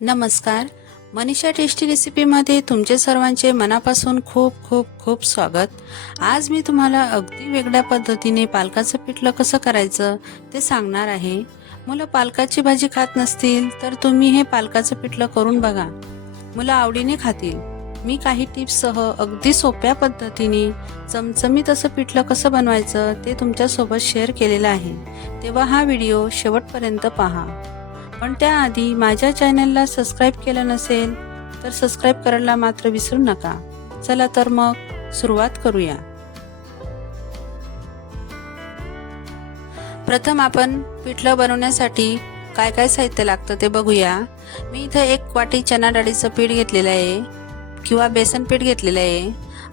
नमस्कार. मनीषा टेस्टी रेसिपीमध्ये तुमचे सर्वांचे मनापासून खूप खूप खूप स्वागत. आज मी तुम्हाला अगदी वेगळ्या पद्धतीने पालकाचं पिठलं कसं करायचं ते सांगणार आहे. मुलं पालकाची भाजी खात नसतील तर तुम्ही हे पालकाचं पिठलं करून बघा. मुलं आवडीने खातील. मी काही टिप्ससह अगदी सोप्या पद्धतीने चमचमीत असं पिठलं कसं बनवायचं ते तुमच्यासोबत शेअर केलेलं आहे. तेव्हा हा व्हिडिओ शेवटपर्यंत पहा. पण त्याआधी माझ्या चॅनलला सबस्क्राईब केलं नसेल तर सबस्क्राईब करायला मात्र विसरू नका. चला तर मग सुरुवात करूया. प्रथम आपण पिठलं बनवण्यासाठी काय काय साहित्य लागतं ते बघूया. मी इथं एक वाटी चना डाळीचं पीठ घेतलेलं आहे किंवा बेसन पीठ घेतलेलं आहे.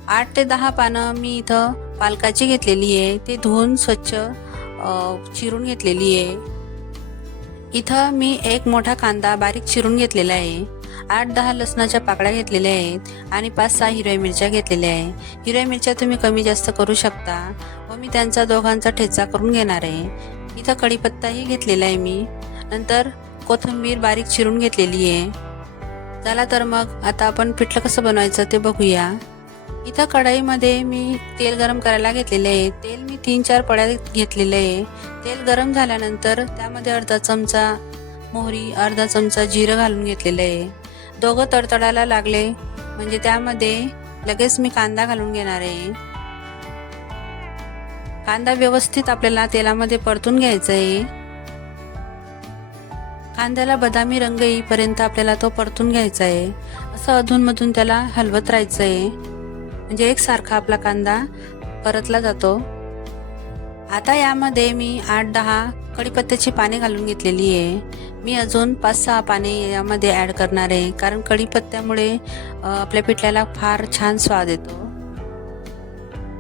आठ ते दहा पानं मी इथं पालकाची घेतलेली आहे. ते धुवून स्वच्छ चिरून घेतलेली आहे. इथं मी एक मोठा कांदा बारीक चिरून घेतलेला आहे. आठ दहा लसणाच्या पाकळ्या घेतलेल्या आहेत आणि पाच सहा हिरव्या मिरच्या घेतलेल्या आहे. हिरव्या मिरच्या तुम्ही कमी जास्त करू शकता व मी त्यांचा दोघांचा ठेचा करून घेणार आहे. इथं कढीपत्ताही घेतलेला आहे मी. नंतर कोथिंबीर बारीक चिरून घेतलेली आहे. चला तर मग आता आपण पिठलं कसं बनवायचं ते बघूया. इथं कढईमध्ये मी तेल गरम करायला घेतलेले आहे. तेल मी तीन चार पड्या घेतलेले आहे. तेल गरम झाल्यानंतर त्यामध्ये अर्धा चमचा मोहरी अर्धा चमचा जिरं घालून घेतलेलं आहे. दोघं तडतडायला लागले. म्हणजे त्यामध्ये लगेच मी कांदा घालून घेणार आहे. कांदा व्यवस्थित आपल्याला तेलामध्ये परतून घ्यायचा आहे. कांद्याला बदामी रंग येईपर्यंत आपल्याला तो परतून घ्यायचा आहे. असं अधूनमधून त्याला हलवत राहायचं आहे. म्हणजे एकसारखा आपला कांदा परतला जातो. आता यामध्ये मी आठ दहा कढीपत्त्याची पाने घालून घेतलेली आहे. मी अजून पाच सहा पाने यामध्ये ॲड करणार आहे. कारण कढीपत्त्यामुळे आपल्या पिठल्याला फार छान स्वाद येतो.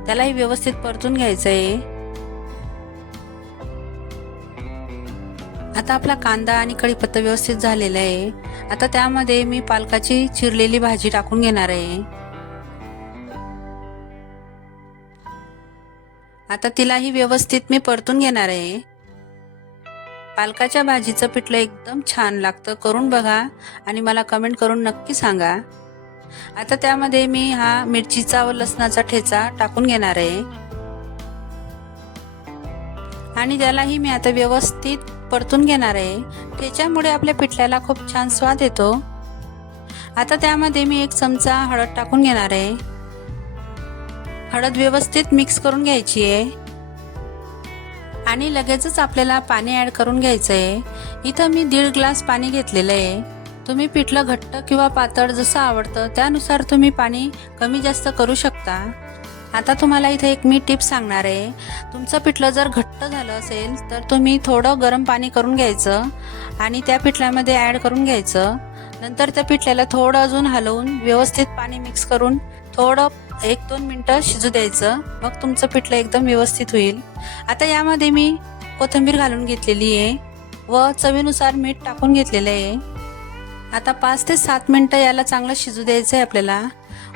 त्यालाही व्यवस्थित परतून घ्यायचं आहे आता आपला कांदा आणि कढीपत्ता व्यवस्थित झालेला आहे. आता त्यामध्ये मी पालकाची चिरलेली भाजी टाकून घेणार आहे. आता तिलाही व्यवस्थित मी परतून घेणार आहे. पालकाच्या भाजीचं पिठलं एकदम छान लागतं. करून बघा आणि मला कमेंट करून नक्की सांगा. आता त्यामध्ये मी हा मिरचीचा व लसणाचा ठेचा टाकून घेणार आहे. आणि त्यालाही मी आता व्यवस्थित परतून घेणार आहे. ठेच्यामुळे आपल्या पिठल्याला खूप छान स्वाद येतो. आता त्यामध्ये मी एक चमचा हळद टाकून घेणार आहे. हळद व्यवस्थित मिक्स करून घ्यायची आहे आणि लगेचच आपल्याला पाणी ॲड करून घ्यायचं आहे इथं मी दीड ग्लास पाणी घेतलेलं आहे तुम्ही पिठलं घट्ट किंवा पातळ जसं आवडतं त्यानुसार तुम्ही पाणी कमी जास्त करू शकता. आता तुम्हाला इथे एक मी टिप सांगणार आहे. तुमचं पिठलं जर घट्ट झालं असेल तर तुम्ही थोडं गरम पाणी करून घ्यायचं आणि त्या पिठल्यामध्ये ॲड करून घ्यायचं. नंतर त्या पिठल्याला थोडं अजून हलवून व्यवस्थित पाणी मिक्स करून थोडं एक दोन मिनटं शिजू द्यायचं. मग तुमचं पिठलं एकदम व्यवस्थित होईल. आता यामध्ये मी कोथिंबीर घालून घेतलेली आहे व चवीनुसार मीठ टाकून घेतलेलं आहे. आता पाच ते सात मिनटं याला चांगलं शिजू द्यायचं आहे आपल्याला.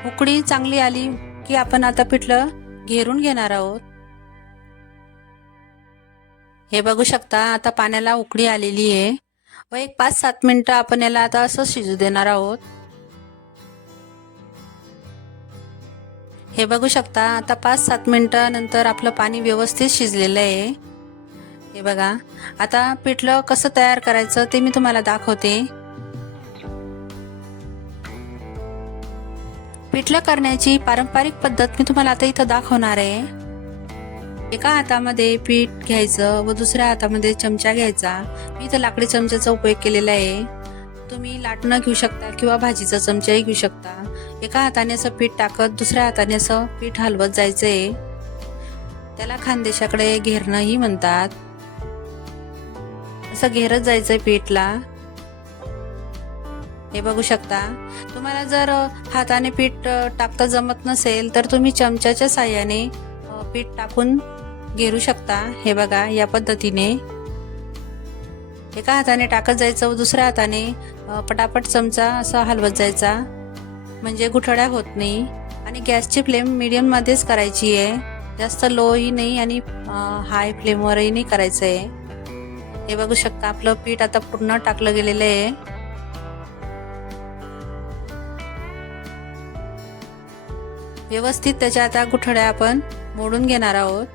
उकडी चांगली आली की आपण आता पिठलं घेरून घेणार आहोत. हे बघू शकता आता पाण्याला उकडी आलेली आहे. व एक पाच सात मिनटं आपण याला आता असं शिजू देणार आहोत. हे बघू शकता आता पाच सात मिनटानंतर आपलं पाणी व्यवस्थित शिजलेलं आहे. हे बघा आता पिठलं कसं तयार करायचं ते मी तुम्हाला दाखवते. पिठलं करण्याची पारंपरिक पद्धत मी तुम्हाला आता इथं दाखवणार आहे. एका हातामध्ये पीठ घ्यायचं व दुसऱ्या हातामध्ये चमचा घ्यायचा. मी इथं लाकडी चमच्याचा उपयोग केलेला आहे. तुम्ही लाटणं घेऊ शकता किंवा भाजीचा चमचाही घेऊ शकता. एका हाताने असं पीठ टाकत दुसऱ्या हाताने असं पीठ हलवत जायचं आहे त्याला खानदेशाकडे घेरणंही म्हणतात. असं घेरत जायचंय पीठला. हे बघू शकता. तुम्हाला जर हाताने पीठ टाकता जमत नसेल तर तुम्ही चमच्याच्या साह्याने पीठ टाकून घेरू शकता. हे बघा या पद्धतीने. एका हाताने टाकत जायचं व दुसऱ्या हाताने पटापट चमचा असा हलवत जायचा. म्हणजे गुठळ्या होत नाही. आणि गॅसची फ्लेम मिडियममध्येच करायची आहे. जास्त लोही नाही आणि हाय फ्लेमवरही नाही करायचं आहे हे बघू शकता आपलं पीठ आता पूर्ण टाकलं गेलेलं आहे. व्यवस्थित त्याच्या आता गुठळ्या आपण मोडून घेणार आहोत.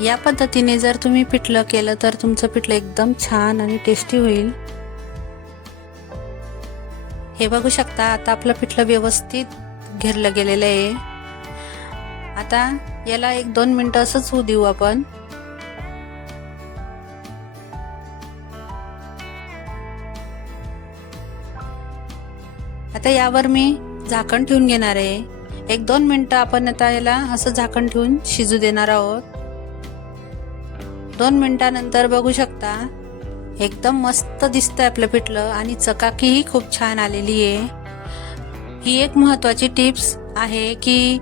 या पद्धतीने जर तुम्ही पिठलं केलं तर तुमचं पिठलं एकदम छान आणि टेस्टी होईल. हे बघू शकता आता आपलं पिठलं व्यवस्थित घेरलं गेलेलं आहे. आता याला एक दोन मिनटं असंच होऊ देऊ आपण. आता यावर मी झाकण ठेवून घेणार आहे. एक दोन मिनटं आपण आता याला असं झाकण ठेवून शिजू देणार आहोत. दोन मिनटानंतर बघू शकता. एकदम मस्त दिसतं आपलं पिठलं आणि चकाकीही खूप छान आलेली आहे. ही एक महत्त्वाची टिप्स आहे की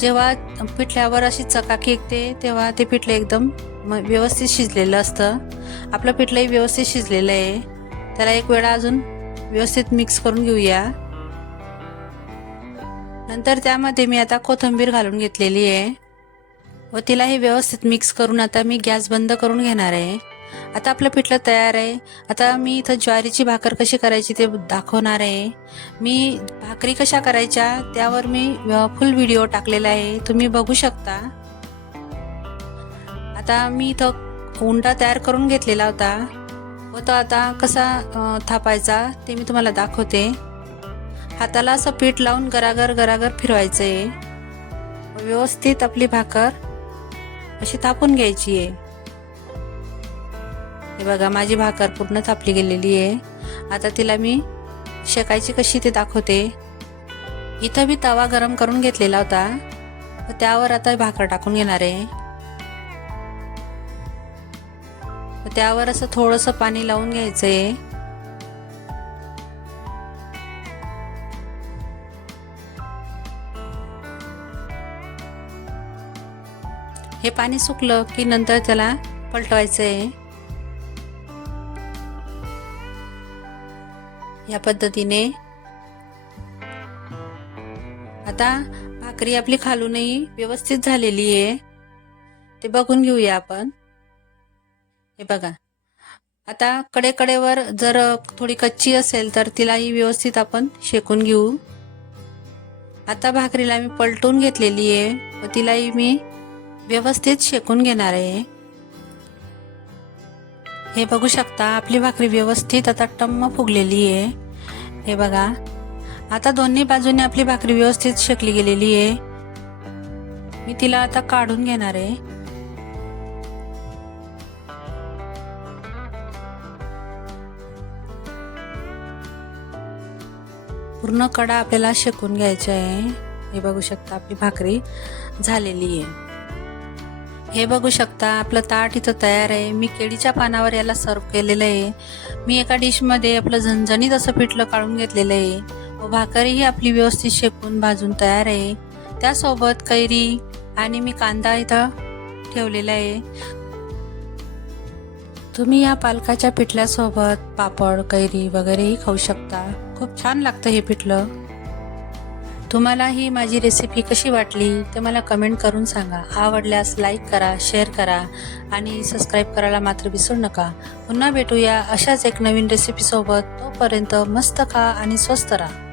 जेव्हा पिठल्यावर अशी चकाकी येते तेव्हा ते पिठलं एकदम म- व्यवस्थित शिजलेलं असतं. आपलं पिठलंही व्यवस्थित शिजलेलं आहे. त्याला एक वेळा अजून व्यवस्थित मिक्स करून घेऊया. नंतर त्यामध्ये मी आता कोथिंबीर घालून घेतलेली आहे. व तिला हे व्यवस्थित मिक्स करून आता मी गॅस बंद करून घेणार आहे. आता आपलं पिठलं तयार आहे. आता मी इथं ज्वारीची भाकर कशी करायची ते दाखवणार आहे. मी भाकरी कशा करायच्या त्यावर मी फुल व्हिडिओ टाकलेला आहे. तुम्ही बघू शकता. आता मी इथं उंडा तयार करून घेतलेला होता. व तो आता कसा थापायचा ते मी तुम्हाला दाखवते. हाताला असं पीठ लावून गरागर गरागर फिरवायचं आहे व्यवस्थित आपली भाकर अशी थापून घ्यायची आहे. हे बघा माझी भाकर पूर्ण थापली गेलेली आहे. आता तिला मी शेकायची कशी ते दाखवते. इथं मी तवा गरम करून घेतलेला होता. त्यावर आता भाकर टाकून घेणार आहे. त्यावर असं थोडंसं पाणी लावून घ्यायचं आहे हे पाणी सुकलं की नंतर त्याला पलटवायचं. आहे या पद्धतीने. आता भाकरी आपली खालूनही व्यवस्थित झालेली आहे. ते बघून घेऊया आपण. हे बघा. आता कडेकडेवर जर थोडी कच्ची असेल तर तिलाही व्यवस्थित आपण शेकून घेऊ. आता भाकरीला मी पलटून घेतलेली आहे. व तिलाही मी व्यवस्थित शेकून घेणार आहे. हे बघू शकता आपली भाकरी व्यवस्थित आता टम्म फुगलेली आहे. हे बघा आता दोन्ही बाजूने आपली भाकरी व्यवस्थित शेकली गेलेली आहे. मी तिला आता काढून घेणार आहे. पूर्ण कडा आपल्याला शेकून घ्यायचा आहे. हे बघू शकता आपली भाकरी झालेली आहे. हे बघू शकता आपलं ताट इथं तयार आहे. मी केळीच्या पानावर याला सर्व केलेलं आहे. मी एका डिशमध्ये आपलं झणझणीत असं पिठलं काढून घेतलेलं आहे. व भाकरीही आपली व्यवस्थित शेकून भाजून तयार आहे. त्यासोबत कैरी आणि मी कांदा इथं ठेवलेला आहे. तुम्ही या पालकाच्या पिठल्यासोबत पापड कैरी वगैरेही खाऊ शकता. खूप छान लागतं हे पिठलं. तुम्हाला ही माझी रेसिपी कशी वाटली ते मला कमेंट करून सांगा. आवडल्यास लाईक करा शेअर करा आणि सबस्क्राईब करायला मात्र विसरू नका. पुन्हा भेटूया अशाच एक नवीन रेसिपीसोबत तोपर्यंत मस्त खा आणि स्वस्त राहा.